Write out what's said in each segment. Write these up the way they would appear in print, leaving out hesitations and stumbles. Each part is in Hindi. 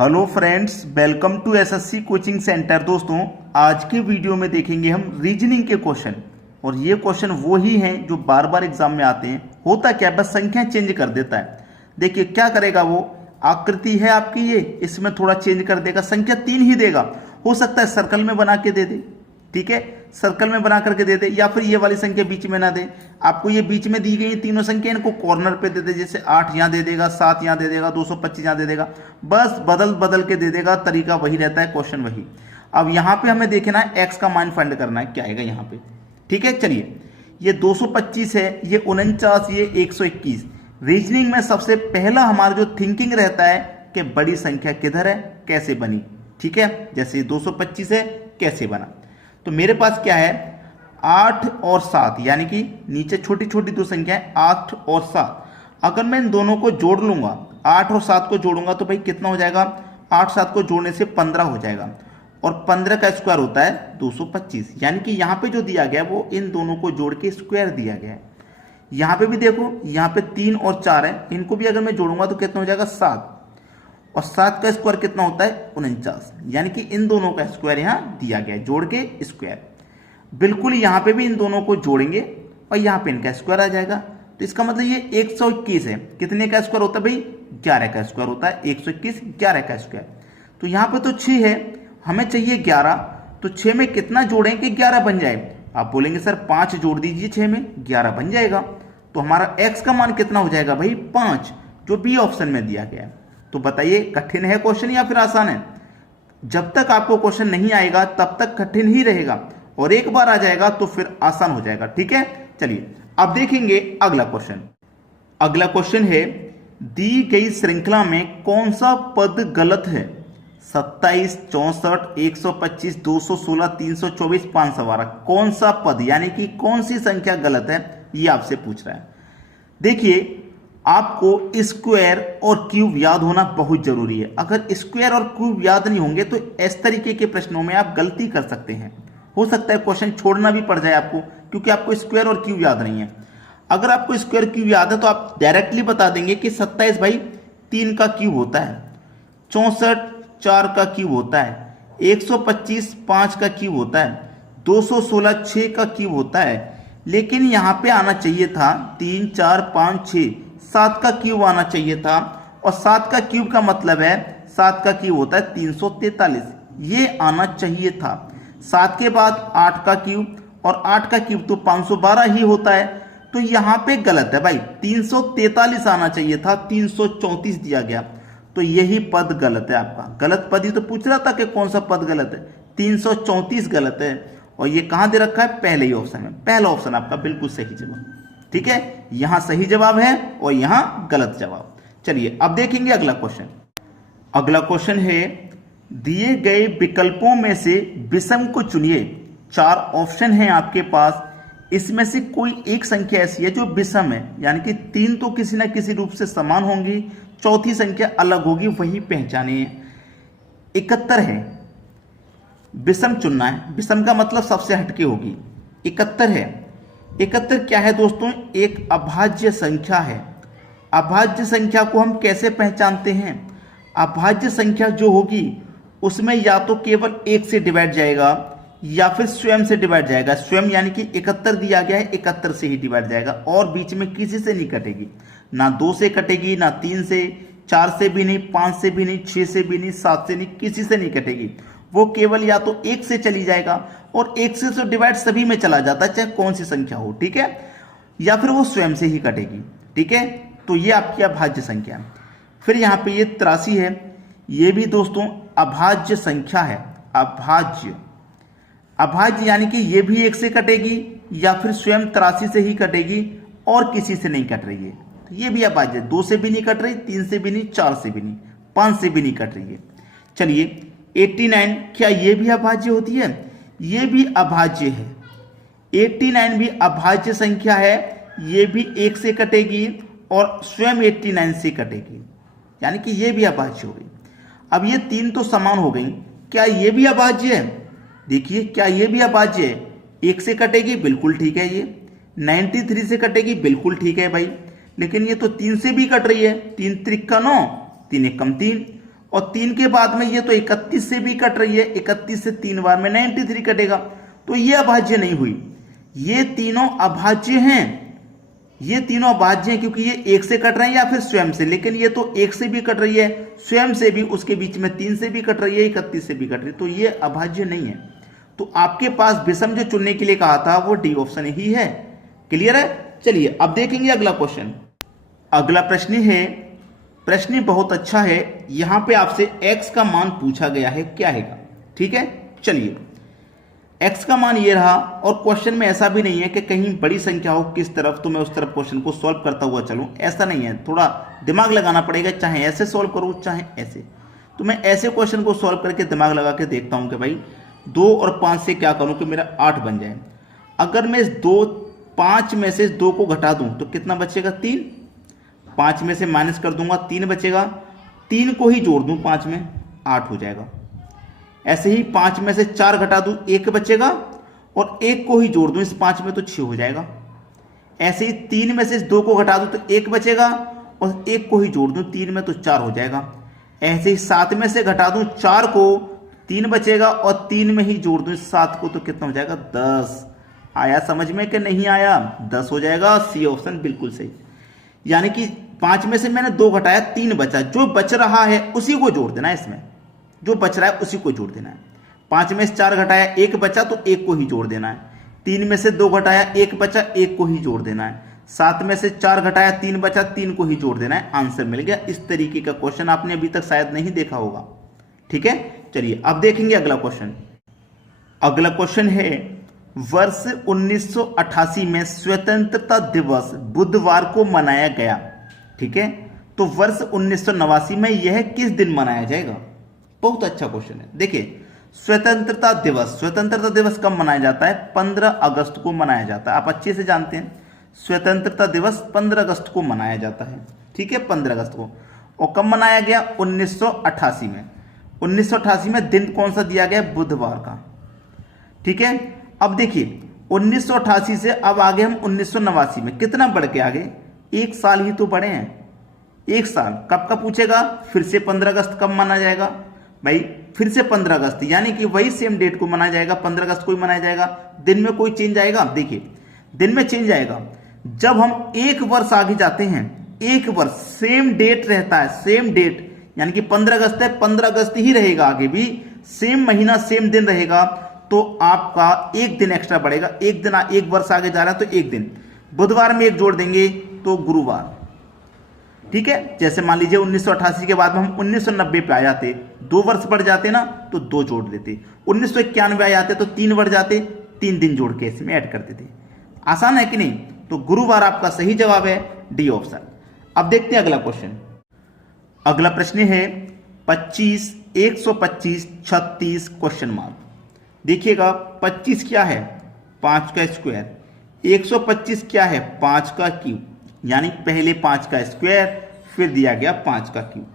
Hello friends, welcome to SSC coaching centre. दोस्तों, आज के वीडियो में देखेंगे हम रीजनिंग के क्वेश्चन। और ये क्वेश्चन वो ही हैं जो बार बार एग्जाम में आते हैं। होता क्या, बस संख्या चेंज कर देता है। देखिए क्या करेगा वो, आकृति है आपकी ये, इसमें थोड़ा चेंज कर देगा, संख्या 3 ही देगा। हो सकता है सर्कल में बना के दे दे, ठीक है, सर्कल में बना करके दे दे, या फिर ये वाली संख्या बीच में ना दे। आपको ये बीच में दी गई तीनों संख्या, इनको कॉर्नर पे दे दे। जैसे 8 यहाँ दे देगा, 7 यहाँ दे देगा, 225 यहाँ दे देगा। बस बदल बदल के दे देगा, तरीका वही रहता है, क्वेश्चन वही। अब यहाँ पे हमें देखना है एक्स का मान फाइंड करना है, क्या आएगा यहाँ पे। ठीक है, चलिए, ये 225 है, ये 49, ये 121। रीजनिंग में सबसे पहला हमारा जो थिंकिंग रहता है कि बड़ी संख्या किधर है, कैसे बनी। ठीक है, जैसे 225 है, कैसे बना। तो मेरे पास क्या है, 8 और 7, यानी कि नीचे छोटी छोटी दो संख्याएं 8 और 7। अगर मैं इन दोनों को जोड़ लूंगा, 8 और 7 को जोड़ूंगा तो भाई कितना हो जाएगा, 8 7 को जोड़ने से 15 हो जाएगा। और 15 का स्क्वायर होता है 225। यानी कि यहाँ पे जो दिया गया वो इन दोनों को जोड़ के स्क्वायर दिया गया है। यहाँ पे भी देखो, यहाँ पे 3 और 4 है, इनको भी अगर मैं जोड़ूंगा तो कितना हो जाएगा 7। और 7 का स्क्वायर कितना होता है 49। यानी कि इन दोनों का स्क्वायर यहाँ दिया गया है, जोड़ के स्क्वायर। बिल्कुल यहाँ पे भी इन दोनों को जोड़ेंगे और यहाँ पे इनका स्क्वायर आ जाएगा। तो इसका मतलब ये 121 है। कितने का स्क्वायर होता है भाई, 11 का स्क्वायर होता है। 121 11 का स्क्वायर। तो यहाँ पे तो 6 है, हमें चाहिए 11। तो 6 में कितना जोड़ें कि 11 बन जाए। आप बोलेंगे सर 5 जोड़ दीजिए 6 में, 11 बन जाएगा। तो हमारा एक्स का मान कितना हो जाएगा भाई 5, जो बी ऑप्शन में दिया गया है। तो बताइए कठिन है क्वेश्चन या फिर आसान है। जब तक आपको क्वेश्चन नहीं आएगा तब तक कठिन ही रहेगा, और एक बार आ जाएगा तो फिर आसान हो जाएगा। ठीक है, चलिए अब देखेंगे अगला क्वेश्चन। अगला क्वेश्चन है, दी गई श्रृंखला में कौन सा पद गलत है। 27, 64, 125, 216, 324, 512। कौन सा पद, यानी कि कौन सी संख्या गलत है, ये आपसे पूछ रहा है। देखिए, आपको स्क्वायर और क्यूब याद होना बहुत जरूरी है। अगर स्क्वायर और क्यूब याद नहीं होंगे तो इस तरीके के प्रश्नों में आप गलती कर सकते हैं। हो सकता है क्वेश्चन छोड़ना भी पड़ जाए आपको, क्योंकि आपको स्क्वायर और क्यूब याद नहीं है। अगर आपको स्क्वायर क्यूब याद है तो आप डायरेक्टली बता देंगे कि 27 भाई 3 का क्यूब होता है, 64 4 का क्यूब होता है, 125 5 का क्यूब होता है, 216 6 का क्यूब होता है। लेकिन यहाँ पे आना चाहिए था 3 4 5 6, 7 का क्यूब आना चाहिए था। और 7 का क्यूब का मतलब है, 7 का क्यूब होता है 343, ये आना चाहिए था। 7 के बाद 8 का क्यूब, और 8 का क्यूब तो 512 ही होता है। तो यहाँ पे गलत है भाई, 343 आना चाहिए था, 334 दिया गया। तो यही पद गलत है आपका। गलत पद ही तो पूछ रहा था कि कौन सा पद गलत है, 334 गलत है। और ये कहाँ दे रखा है, पहले ही ऑप्शन में। पहला ऑप्शन आपका बिल्कुल सही जवाब। ठीक है, यहां सही जवाब है और यहां गलत जवाब। चलिए अब देखेंगे अगला क्वेश्चन। अगला क्वेश्चन है, दिए गए विकल्पों में से विषम को चुनिए। 4 ऑप्शन हैं आपके पास, इसमें से कोई एक संख्या ऐसी है जो विषम है, यानी कि 3 तो किसी ना किसी रूप से समान होंगी, चौथी संख्या अलग होगी, वही पहचानी है। 71 है, विषम चुनना है। विषम का मतलब सबसे हटके होगी। 71 है। 71 क्या है दोस्तों, एक अभाज्य संख्या है। अभाज्य संख्या को हम कैसे पहचानते हैं, अभाज्य संख्या जो होगी उसमें या तो केवल 1 से डिवाइड जाएगा या फिर स्वयं से डिवाइड जाएगा। स्वयं यानी कि 71 दिया गया है, 71 से ही डिवाइड जाएगा, और बीच में किसी से नहीं कटेगी। ना 2 से कटेगी, ना 3 से, 4 से भी नहीं, 5 से भी नहीं, 6 से भी नहीं, 7 से नहीं, किसी से नहीं कटेगी। वो केवल या तो 1 से चली जाएगा, और 1 से तो डिवाइड सभी में चला जाता है, चाहे कौन सी संख्या हो। ठीक है, या फिर वो स्वयं से ही कटेगी। ठीक है, तो ये आपकी अभाज्य संख्या है। फिर यहाँ पे ये 83 है, ये भी दोस्तों अभाज्य संख्या है। अभाज्य, अभाज्य यानी कि ये भी 1 से कटेगी या फिर स्वयं 83 से ही कटेगी, और किसी से नहीं कट रही है। तो ये भी अभाज्य, 2 से भी नहीं कट रही, 3 से भी नहीं, 4 से भी नहीं, 5 से भी नहीं कट रही है। चलिए 89, क्या ये भी अभाज्य होती है, ये भी अभाज्य है। 89 भी अभाज्य संख्या है, ये भी 1 से कटेगी और स्वयं 89 से कटेगी, यानी कि ये भी अभाज्य हो गई। अब ये 3 तो समान हो गई, क्या ये भी अभाज्य है। देखिए क्या ये भी अभाज्य है, 1 से कटेगी, बिल्कुल ठीक है। ये 93 से कटेगी, बिल्कुल ठीक है भाई। लेकिन ये तो 3 से भी कट रही है, 3 त्रिक का 9, 3 एकम 3, और 3 के बाद में ये तो 31 से भी कट रही है, 31 से 3 बार में 93 कटेगा, तो ये अभाज्य नहीं हुई। ये तीनों अभाज्य हैं, ये तीनों अभाज्य हैं क्योंकि ये 1 से कट रहे हैं या फिर स्वयं से, लेकिन ये तो 1 से भी कट रही है, स्वयं से भी, उसके बीच में 3 से भी कट रही है, 31 से भी कट रही है, तो ये अभाज्य नहीं है। तो आपके पास विषम जो चुनने के लिए कहा था वो डी ऑप्शन ही है। क्लियर है? चलिए अब देखेंगे अगला क्वेश्चन। अगला प्रश्न है, प्रश्न बहुत अच्छा है। यहां पे आपसे x का मान पूछा गया है, क्या है? ठीक है, चलिए x का मान ये रहा, और क्वेश्चन में ऐसा भी नहीं है कि कहीं बड़ी संख्या हो किस तरफ तो मैं उस तरफ क्वेश्चन को सॉल्व करता हुआ चलूं, ऐसा नहीं है। थोड़ा दिमाग लगाना पड़ेगा, चाहे ऐसे सॉल्व करूं चाहे ऐसे। तो मैं ऐसे क्वेश्चन को सॉल्व करके दिमाग लगा के देखता हूं कि भाई 2 और 5 से क्या करूं कि मेरा 8 बन जाए। अगर मैं इस 5 में से 2 को घटा दूं तो कितना बचेगा? 3। 5 में से माइनस कर दूंगा, 3 बचेगा। 3 को ही जोड़ दूं 5 में, 8 हो जाएगा। ऐसे ही 5 में से 4 घटा दूं, 1 बचेगा, और 1 को ही जोड़ दूं इस 5 में तो 6 हो जाएगा। ऐसे ही 3 में से 2 को घटा दूं तो 1 बचेगा, और 1 को ही जोड़ दूं 3 में तो 4 हो जाएगा। ऐसे ही 7 में से घटा दूं 4 को, 3 बचेगा, और 3 में ही जोड़ दूं इस 7 को तो कितना हो जाएगा? 10। आया समझ में कि नहीं आया? 10 हो जाएगा। सी ऑप्शन बिल्कुल सही। यानी कि 5 में से मैंने 2 घटाया, 3 बचा, जो बच रहा है उसी को जोड़ देना है, इसमें जो बच रहा है उसी को जोड़ देना है। 5 में से 4 घटाया, 1 बचा तो 1 को ही जोड़ देना है। 3 में से 2 घटाया, 1 बचा, 1 को ही जोड़ देना है। 7 में से 4 घटाया, 3 बचा, 3 को ही जोड़ देना है। आंसर मिल गया। इस तरीके का क्वेश्चन आपने अभी तक शायद नहीं देखा होगा। ठीक है, चलिए अब देखेंगे अगला क्वेश्चन। अगला क्वेश्चन है, वर्ष 1988 में स्वतंत्रता दिवस बुधवार को मनाया गया। ठीक है, तो वर्ष 1989 में यह किस दिन मनाया जाएगा? बहुत अच्छा क्वेश्चन है। देखिए, स्वतंत्रता दिवस कब मनाया जाता है? 15 अगस्त को मनाया जाता है। आप अच्छे से जानते हैं स्वतंत्रता दिवस 15 अगस्त को मनाया जाता है। ठीक है, 15 अगस्त को। और कब मनाया गया? 1988 में। 1988 में दिन कौन सा दिया गया? बुधवार का। ठीक है, अब देखिए 1988 से अब आगे हम 1989 में, कितना बढ़ के आगे? 1 साल ही तो बढ़े हैं। 1 साल कब का पूछेगा? फिर से 15 अगस्त कब मनाया जाएगा? भाई फिर से 15 अगस्त, यानी कि वही सेम डेट को मनाया जाएगा, 15 अगस्त को ही मनाया जाएगा। दिन में कोई चेंज आएगा? देखिए, दिन में चेंज आएगा जब हम 1 वर्ष आगे जाते हैं। 1 वर्ष सेम डेट रहता है, सेम डेट, यानी कि 15 अगस्त है, 15 अगस्त ही रहेगा, आगे भी सेम महीना सेम दिन रहेगा, तो आपका 1 दिन एक्स्ट्रा बढ़ेगा। 1 दिन, 1 वर्ष आगे जा रहा है तो 1 दिन, बुधवार में 1 जोड़ देंगे तो गुरुवार। ठीक है, जैसे मान लीजिए 1988 के बाद में हम 1990 पे आ जाते, 2 वर्ष बढ़ जाते ना तो 2 जोड़ देते। 1991 आ जाते तो 3 बढ़ जाते, 3 दिन जोड़ के इसमें ऐड कर देते। आसान है कि नहीं? तो गुरुवार आपका सही जवाब है, डी ऑप्शन। अब देखते हैं अगला क्वेश्चन। अगला प्रश्न है 25, 125, 36 क्वेश्चन मार्क। देखिएगा 25 क्या है? 5 का स्क्वायर। 125 क्या है? 5 का क्यूब, यानी पहले 5 का स्क्वायर फिर दिया गया 5 का क्यूब।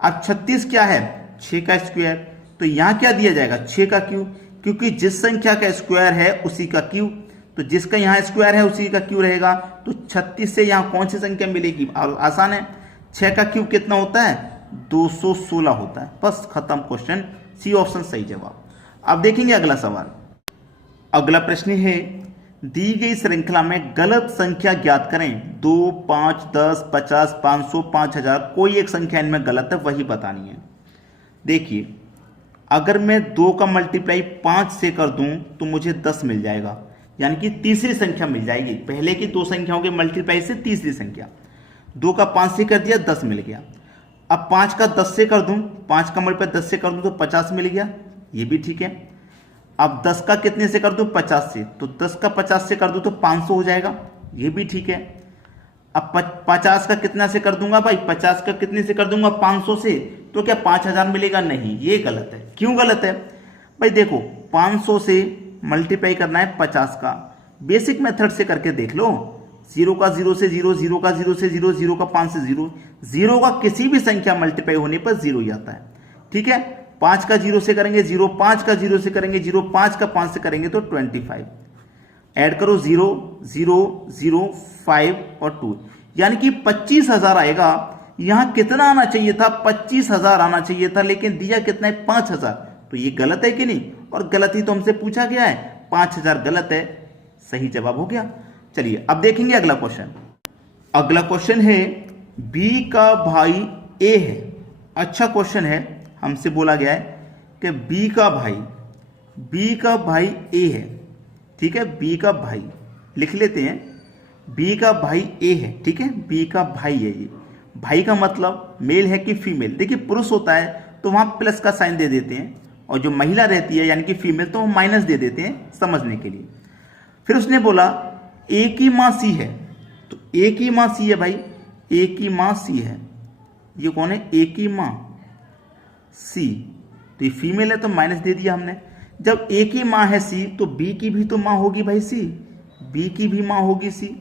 अब 36 क्या है? 6 का स्क्वायर। तो यहां क्या दिया जाएगा? 6 का क्यूब, क्योंकि जिस संख्या का स्क्वायर है उसी का क्यूब, तो जिसका यहां स्क्वायर है उसी का क्यूब रहेगा। तो 36 से यहां कौन सी संख्या मिलेगी? आसान है, 6 का क्यूब कितना होता है? 216 होता है। बस खत्म क्वेश्चन, सी ऑप्शन सही जवाब। अब देखेंगे अगला सवाल। अगला प्रश्न है, दी गई श्रृंखला में गलत संख्या ज्ञात करें। 2, 5, 10, 50, 500, 5000, कोई एक संख्या इनमें गलत है, वही बतानी है। देखिए, अगर मैं 2 का मल्टीप्लाई 5 से कर दूं तो मुझे 10 मिल जाएगा, यानी कि तीसरी संख्या मिल जाएगी। पहले की 2 संख्याओं के मल्टीप्लाई से तीसरी संख्या। 2 का 5 से कर दिया, 10 मिल गया। अब 5 का 10 से कर दूं, 5 का मल्टीप्लाई 10 से कर दूं तो 50 मिल गया, ये भी ठीक है। अब 10 का कितने से कर दूं? 50 से, तो 10 का 50 से कर दूं तो 500 हो जाएगा, ये भी ठीक है। अब 50 का कितना से कर दूंगा भाई? 50 का कितने से कर दूंगा? 500 से, तो क्या 5000 मिलेगा? नहीं, ये गलत है। क्यों गलत है भाई? देखो, 500 से मल्टीप्लाई करना है 50 का, बेसिक मेथड से करके देख लो। 0 का 0 से 0, 0 का 0 से 0, 0 का 5 से 0, 0 का किसी भी संख्या मल्टीप्लाई होने पर 0 ही आता है। ठीक है, 5 का 0 से करेंगे 0, 5 का 0 से करेंगे 0, 5 का 5 से करेंगे तो 25। ऐड करो 0, 0, 0, 5 और 2, यानी कि 25,000 आएगा। यहाँ कितना आना चाहिए था, 25,000 आना चाहिए था, लेकिन दिया कितना है, 5,000। तो ये गलत है कि नहीं, और गलत ही तो हमसे पूछा गया है, 5,000 गलत है, सही जवाब हो गया। चलिए अब देखेंगे अगला क्वेश्चन। अगला क्वेश्चन है बी का भाई ए है। अच्छा क्वेश्चन है, हमसे बोला गया है कि बी का भाई ए है। ठीक है, बी का भाई लिख लेते हैं, बी का भाई ए है। ठीक है, बी का भाई है। ये भाई का मतलब मेल है कि फीमेल। देखिए पुरुष होता है तो वहां प्लस का साइन दे देते हैं, और जो महिला रहती है यानी कि फीमेल तो माइनस दे देते हैं समझने के लिए। फिर उसने बोला ए की माँ सी है, तो ए की माँ सी है भाई, ए की माँ सी है। ये कौन है, ए की माँ सी, तो ये फीमेल है तो माइनस दे दिया हमने। जब ए की माँ है सी तो बी की भी तो माँ होगी भाई सी, बी की भी माँ होगी सी।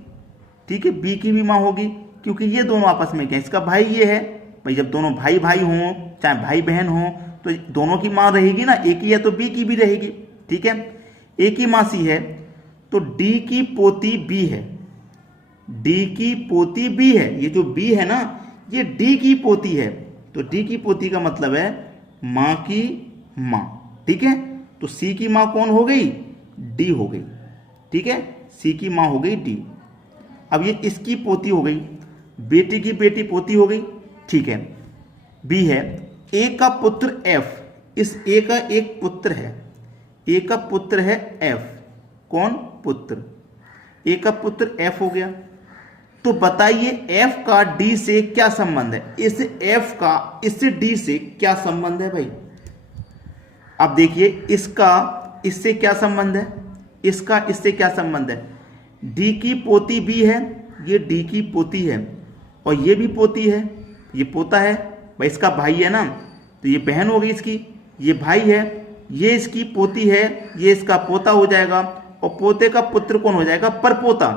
ठीक है, बी की भी माँ होगी, क्योंकि ये दोनों आपस में क्या, इसका भाई ये है भाई। जब दोनों भाई भाई हों चाहे भाई बहन हों तो दोनों की माँ रहेगी ना, ए की है तो बी की भी रहेगी। ठीक है, ए की माँ सी है तो डी की पोती बी है, डी की पोती बी है। ये जो बी है ना ये डी की पोती है, तो डी की पोती का मतलब है माँ की माँ। ठीक है, तो सी की माँ कौन हो गई, डी हो गई। ठीक है, सी की माँ हो गई डी। अब ये इसकी पोती हो गई, बेटी की बेटी पोती हो गई। ठीक है, बी है ए का पुत्र एफ, इस ए का एक पुत्र है, ए का पुत्र है एफ। कौन, पुत्र, ए का पुत्र एफ हो गया। तो बताइए एफ का डी से क्या संबंध है, इस एफ का इससे डी से क्या संबंध है भाई। अब देखिए इसका इससे क्या संबंध है, इसका इससे क्या संबंध है। डी की पोती बी है, ये डी की पोती है, और ये भी पोती है, ये पोता है भाई, इसका भाई है ना, तो ये बहन होगी इसकी, ये भाई है, ये इसकी पोती है, ये इसका पोता हो जाएगा, और पोते का पुत्र कौन हो जाएगा, परपोता।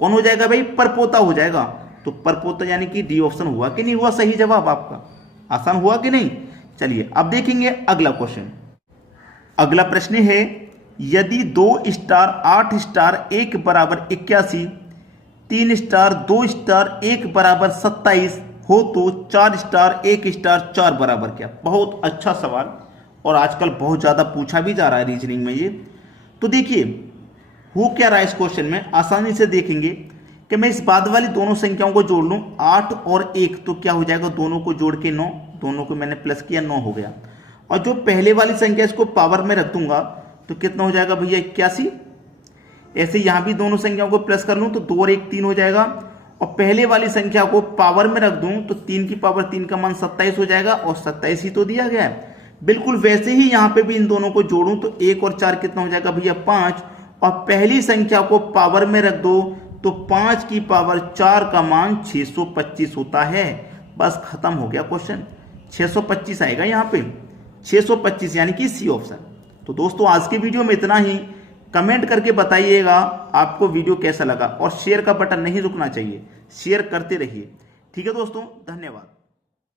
कौन हो जाएगा भाई, परपोता हो जाएगा। तो परपोता यानी कि डी ऑप्शन हुआ कि नहीं हुआ सही जवाब आपका, आसान हुआ कि नहीं। चलिए अब देखेंगे अगला क्वेश्चन। अगला प्रश्न है यदि 2 स्टार 8 स्टार 1 बराबर 81, 3 स्टार 2 स्टार 1 बराबर 27 हो तो 4 स्टार 1 स्टार 4 बराबर क्या। बहुत अच्छा सवाल, और आजकल बहुत ज्यादा पूछा भी जा रहा है रीजनिंग में ये। तो देखिए हो क्या रहा है इस क्वेश्चन में, आसानी से देखेंगे कि मैं इस बाद वाली दोनों संख्याओं को जोड़ लूं, 8 और 1 तो क्या हो जाएगा, दोनों को जोड़ के 9, दोनों को मैंने प्लस किया 9 हो गया। और जो पहले वाली संख्या इसको पावर में रख दूंगा तो कितना हो जाएगा भैया, 81। ऐसे यहां भी दोनों संख्याओं को प्लस कर लूं तो 2 और 1 3 हो जाएगा, और पहले वाली संख्या को पावर में रख दूं तो 3 की पावर 3 का मान 27 हो जाएगा, और 27 ही तो दिया गया है। बिल्कुल वैसे ही यहां पे भी इन दोनों को जोड़ूं तो 1 और 4 कितना हो जाएगा भैया, 5, और पहली संख्या को पावर में रख दो तो 5 की पावर 4 का मान 625 होता है। बस खत्म हो गया क्वेश्चन, 625 आएगा यहाँ पे, 625 यानी कि सी ऑप्शन। तो दोस्तों आज की वीडियो में इतना ही। कमेंट करके बताइएगा आपको वीडियो कैसा लगा, और शेयर का बटन नहीं रुकना चाहिए, शेयर करते रहिए। ठीक है दोस्तों, धन्यवाद।